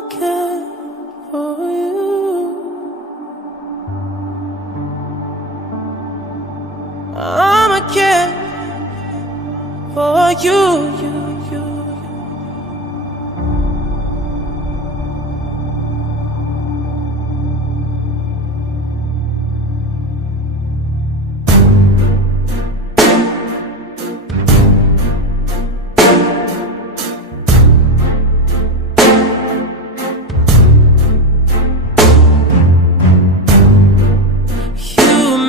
I'ma care for you. I'ma care for you.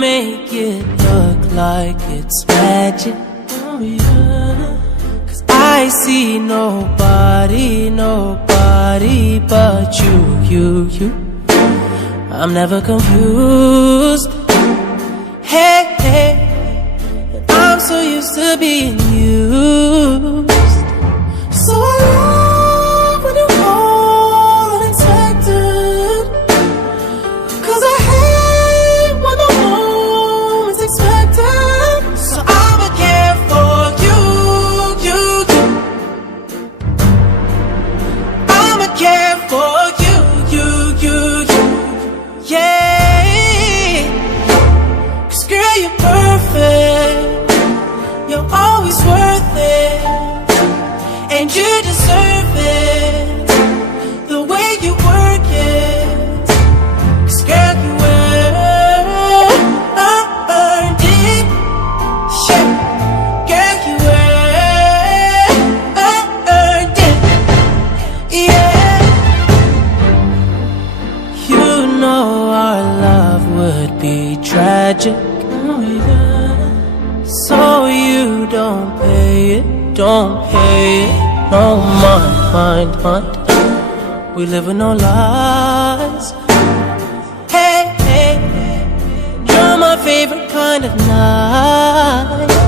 Make it look like it's magic. Oh yeah. 'Cause I see nobody but you. I'm never confused. Hey, and I'm so used to being used. So I love when you call unexpected, 'cause I hate when the moment's expected. So I'ma care for you. I'ma care for you. Yeah. 'Cause girl, you're perfect. You're always worth it, and you deserve it. The way you work it, 'cause girl, you earned it. Yeah. Girl, you earned it. Yeah. You know our love would be tragic. Oh yeah. So you don't pay it. No mind. We live with no lies. Hey, you're my favorite kind of night.